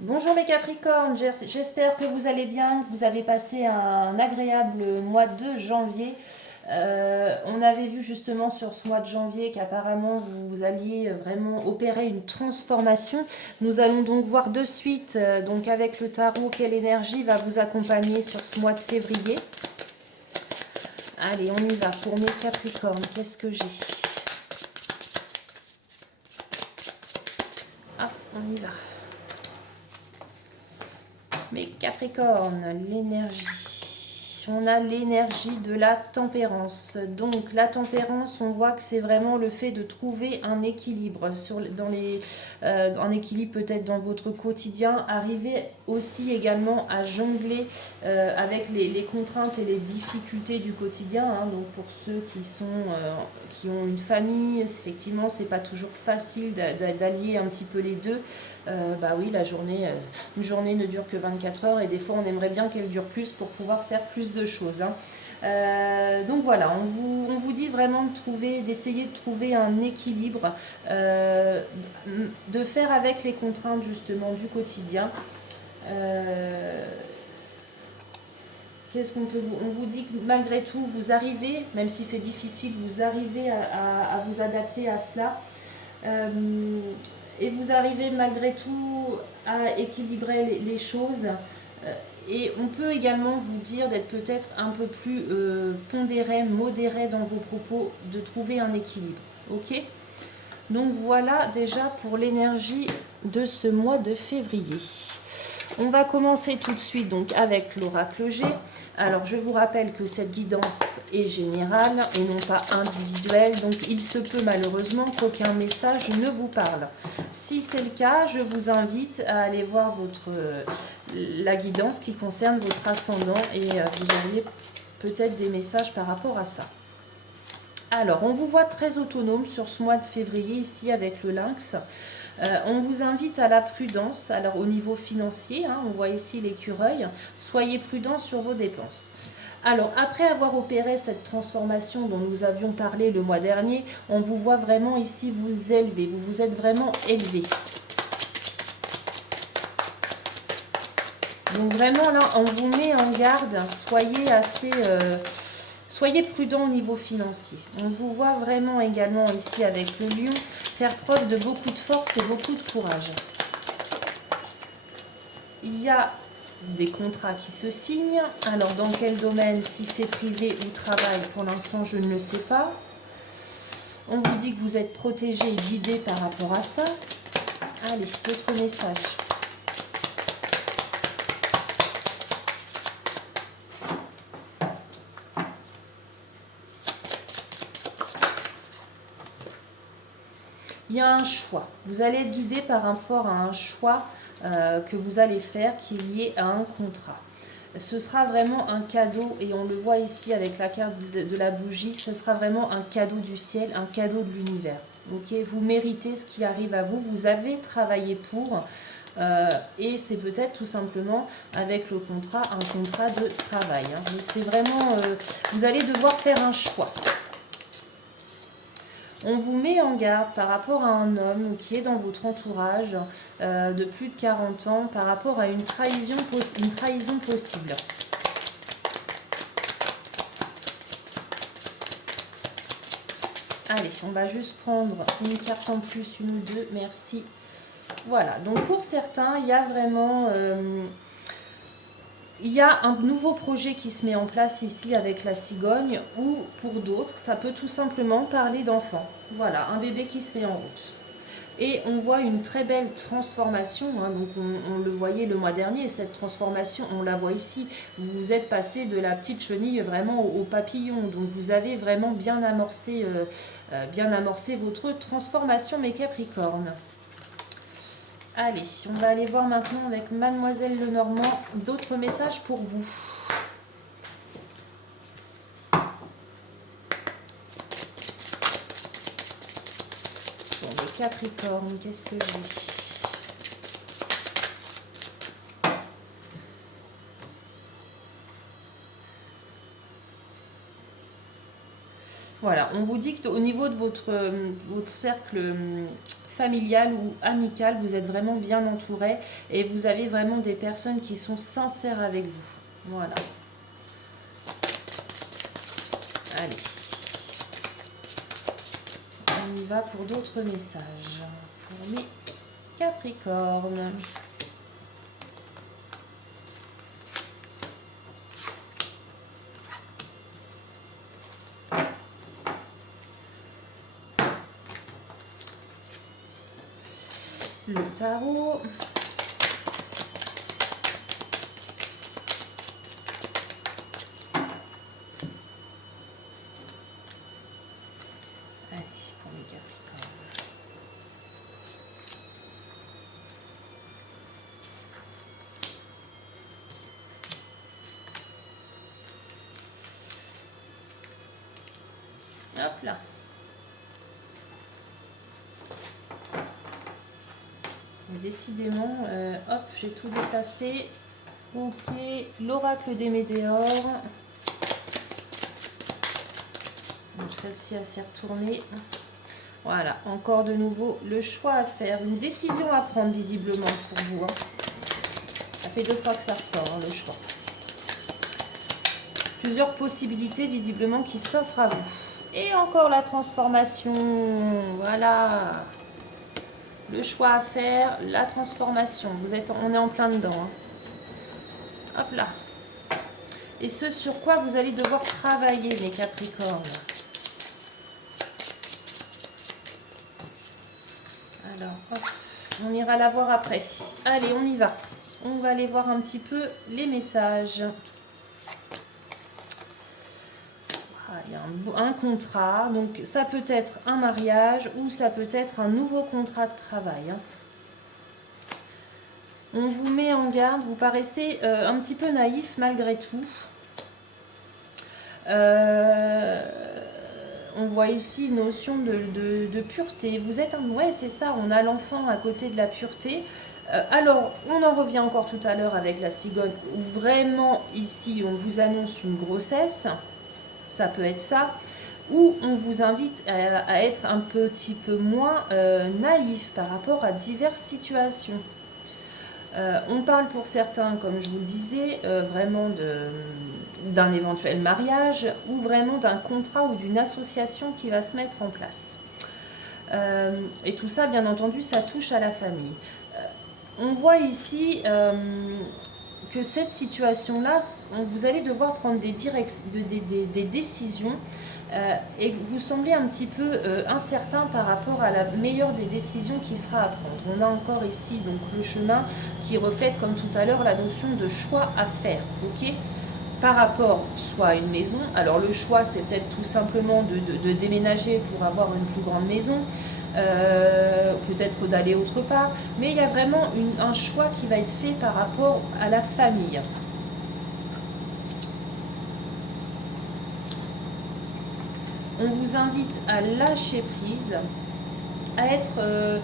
Bonjour mes Capricornes, j'espère que vous allez bien, que vous avez passé un agréable mois de janvier. On avait vu justement sur ce mois de janvier qu'apparemment vous alliez vraiment opérer une transformation. Nous allons donc voir de suite, donc avec le tarot, quelle énergie va vous accompagner sur ce mois de février. Allez, on y va pour mes Capricornes, qu'est-ce que j'ai? Ah, on y va. Mes Capricornes, l'énergie. On a l'énergie de la tempérance. Donc la tempérance, on voit que c'est vraiment le fait de trouver un équilibre un équilibre peut-être dans votre quotidien. Arriver aussi également à jongler avec les contraintes et les difficultés du quotidien. Donc pour ceux qui ont une famille, effectivement, c'est pas toujours facile d'allier un petit peu les deux. Bah oui, une journée ne dure que 24 heures et des fois on aimerait bien qu'elle dure plus pour pouvoir faire plus de choses. Donc voilà, on vous dit vraiment d'essayer de trouver un équilibre, de faire avec les contraintes justement du quotidien. Qu'est-ce qu'on peut on vous dit que malgré tout, vous arrivez, même si c'est difficile, vous arrivez à vous adapter à cela. Et vous arrivez malgré tout à équilibrer les choses. Et on peut également vous dire d'être peut-être un peu plus pondéré, modéré dans vos propos, de trouver un équilibre. Ok? Donc voilà déjà pour l'énergie de ce mois de février. On va commencer tout de suite donc avec l'oracle G. Alors je vous rappelle que cette guidance est générale et non pas individuelle, donc il se peut malheureusement qu'aucun message ne vous parle. Si c'est le cas, je vous invite à aller voir la guidance qui concerne votre ascendant et vous auriez peut-être des messages par rapport à ça. Alors, on vous voit très autonome sur ce mois de février ici avec le lynx. On vous invite à la prudence. Alors au niveau financier, on voit ici l'écureuil, soyez prudent sur vos dépenses. Alors après avoir opéré cette transformation dont nous avions parlé le mois dernier, on vous voit vraiment ici vous élever, vous vous êtes vraiment élevé. Donc vraiment là, on vous met en garde, soyez prudent au niveau financier. On vous voit vraiment également ici avec le lion faire preuve de beaucoup de force et beaucoup de courage. Il y a des contrats qui se signent. Alors dans quel domaine, si c'est privé ou travail, pour l'instant je ne le sais pas. On vous dit que vous êtes protégé et guidé par rapport à ça. Allez, d'autres messages. Il y a un choix. Vous allez être guidé par rapport à un choix que vous allez faire qui est lié à un contrat. Ce sera vraiment un cadeau, et on le voit ici avec la carte de la bougie, ce sera vraiment un cadeau du ciel, un cadeau de l'univers. Okay, vous méritez ce qui arrive à vous, vous avez travaillé pour, et c'est peut-être tout simplement avec le contrat, un contrat de travail. C'est vraiment, vous allez devoir faire un choix. On vous met en garde par rapport à un homme qui est dans votre entourage de plus de 40 ans par rapport à une trahison possible. Allez, on va juste prendre une carte en plus, une ou deux, merci. Voilà, donc pour certains, il y a vraiment... il y a un nouveau projet qui se met en place ici avec la cigogne, ou pour d'autres, ça peut tout simplement parler d'enfants. Voilà, un bébé qui se met en route. Et on voit une très belle transformation, donc on le voyait le mois dernier, cette transformation, on la voit ici. Vous êtes passé de la petite chenille vraiment au papillon, donc vous avez vraiment bien amorcé votre transformation, mes Capricornes. Allez, on va aller voir maintenant avec Mademoiselle Lenormand d'autres messages pour vous. Bon, les Capricornes, qu'est-ce que j'ai? Voilà, on vous dit qu'au niveau de votre cercle familial ou amical, vous êtes vraiment bien entouré et vous avez vraiment des personnes qui sont sincères avec vous. Voilà. Allez. On y va pour d'autres messages. Pour mes Capricornes. Le tarot. Allez, pour les Capricornes. Hop là. Décidément, hop, j'ai tout déplacé. Ok, l'oracle des météores. Donc celle-ci a s'est retournée. Voilà, encore de nouveau le choix à faire, une décision à prendre visiblement pour vous. Hein. Ça fait 2 fois que ça ressort, hein, le choix. Plusieurs possibilités visiblement qui s'offrent à vous. Et encore la transformation, voilà. Le choix à faire, la transformation. On est en plein dedans. Hein. Hop là. Et ce sur quoi vous allez devoir travailler, les Capricornes. Alors, hop, on ira la voir après. Allez, on y va. On va aller voir un petit peu les messages. Il y a un contrat, donc ça peut être un mariage ou ça peut être un nouveau contrat de travail. Hein. On vous met en garde, vous paraissez un petit peu naïf malgré tout. On voit ici une notion de pureté. Vous êtes un... Ouais, c'est ça, on a l'enfant à côté de la pureté. Alors, on en revient encore tout à l'heure avec la cigogne, où vraiment ici on vous annonce une grossesse. Ça peut être ça, ou on vous invite à être un petit peu moins naïf par rapport à diverses situations. On parle pour certains, comme je vous le disais, vraiment d'un éventuel mariage ou vraiment d'un contrat ou d'une association qui va se mettre en place. Et tout ça, bien entendu, ça touche à la famille. On voit ici que cette situation-là, vous allez devoir prendre des décisions et vous semblez un petit peu incertain par rapport à la meilleure des décisions qui sera à prendre. On a encore ici donc le chemin qui reflète comme tout à l'heure la notion de choix à faire, ok, par rapport soit à une maison. Alors le choix, c'est peut-être tout simplement de déménager pour avoir une plus grande maison, peut-être d'aller autre part, mais il y a vraiment un choix qui va être fait par rapport à la famille. On vous invite à lâcher prise, à être...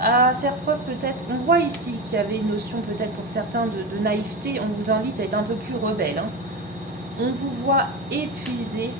à faire preuve peut-être, on voit ici qu'il y avait une notion peut-être pour certains de naïveté, on vous invite à être un peu plus rebelle. Hein. On vous voit épuisé.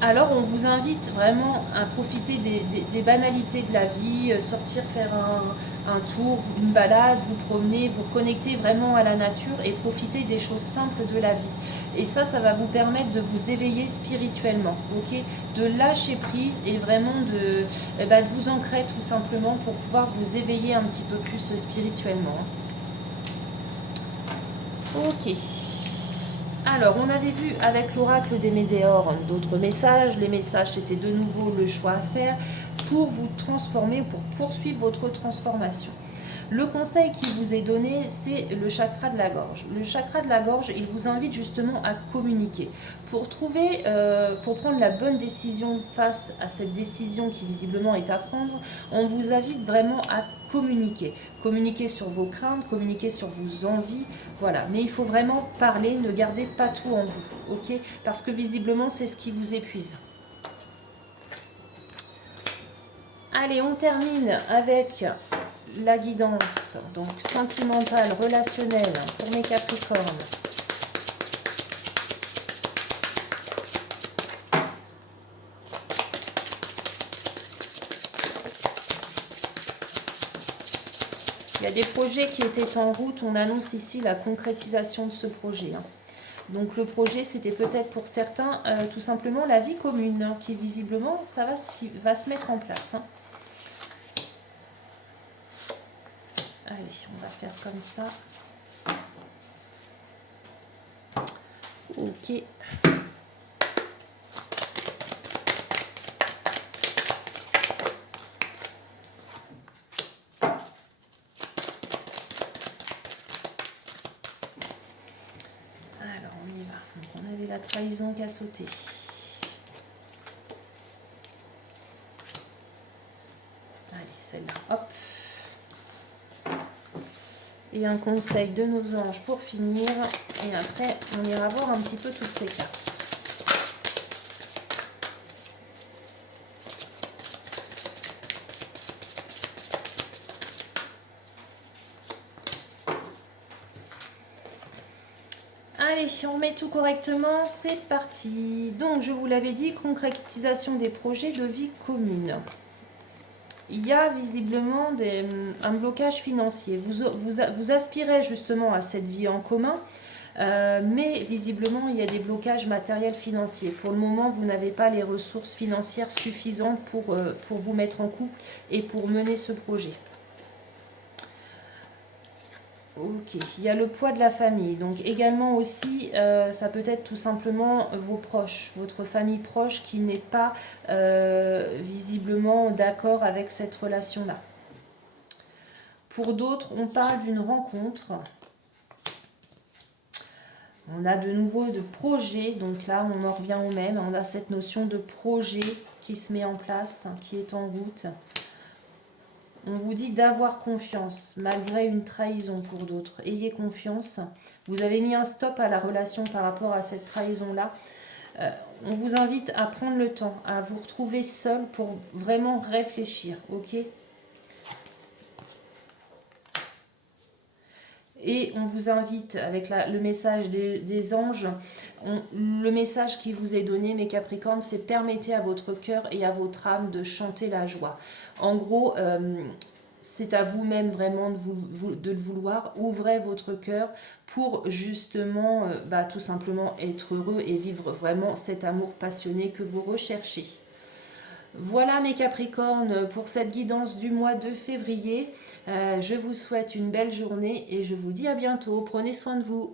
Alors on vous invite vraiment à profiter des banalités de la vie, sortir faire un tour, une balade, vous promener, vous connecter vraiment à la nature et profiter des choses simples de la vie. Et ça va vous permettre de vous éveiller spirituellement, ok, de lâcher prise et vraiment de vous ancrer tout simplement pour pouvoir vous éveiller un petit peu plus spirituellement. Ok. Alors, on avait vu avec l'oracle des météores d'autres messages. Les messages, c'était de nouveau le choix à faire pour vous transformer, pour poursuivre votre transformation. Le conseil qui vous est donné, c'est le chakra de la gorge. Le chakra de la gorge, il vous invite justement à communiquer. Pour prendre la bonne décision face à cette décision qui visiblement est à prendre, on vous invite vraiment à communiquer. Communiquer sur vos craintes, communiquer sur vos envies, voilà. Mais il faut vraiment parler, ne gardez pas tout en vous, ok? Parce que visiblement, c'est ce qui vous épuise. Allez, on termine avec la guidance, donc sentimentale, relationnelle pour mes Capricornes. Il y a des projets qui étaient en route. On annonce ici la concrétisation de ce projet. Donc le projet, c'était peut-être pour certains tout simplement la vie commune, qui visiblement, qui va se mettre en place. Allez, on va faire comme ça. Ok. Alors, on y va. Donc, on avait la trahison qui a sauté. Allez, celle-là, hop. Et un conseil de nos anges pour finir. Et après, on ira voir un petit peu toutes ces cartes. Allez, on remet tout correctement, c'est parti. Donc, je vous l'avais dit, concrétisation des projets de vie commune. Il y a visiblement un blocage financier. Vous aspirez justement à cette vie en commun, mais visiblement, il y a des blocages matériels financiers. Pour le moment, vous n'avez pas les ressources financières suffisantes pour vous mettre en couple et pour mener ce projet. Ok, il y a le poids de la famille. Donc également aussi, ça peut être tout simplement vos proches, votre famille proche qui n'est pas visiblement d'accord avec cette relation-là. Pour d'autres, on parle d'une rencontre. On a de nouveau de projet, donc là on en revient au même. On a cette notion de projet qui se met en place, qui est en route. On vous dit d'avoir confiance, malgré une trahison pour d'autres. Ayez confiance. Vous avez mis un stop à la relation par rapport à cette trahison-là. On vous invite à prendre le temps, à vous retrouver seul pour vraiment réfléchir, ok ? Et on vous invite, avec le message des anges, le message qui vous est donné, mes Capricornes, c'est permettez à votre cœur et à votre âme de chanter la joie. En gros, c'est à vous-même vraiment de le vouloir. Ouvrez votre cœur pour justement, tout simplement être heureux et vivre vraiment cet amour passionné que vous recherchez. Voilà mes Capricornes pour cette guidance du mois de février. Je vous souhaite une belle journée et je vous dis à bientôt. Prenez soin de vous.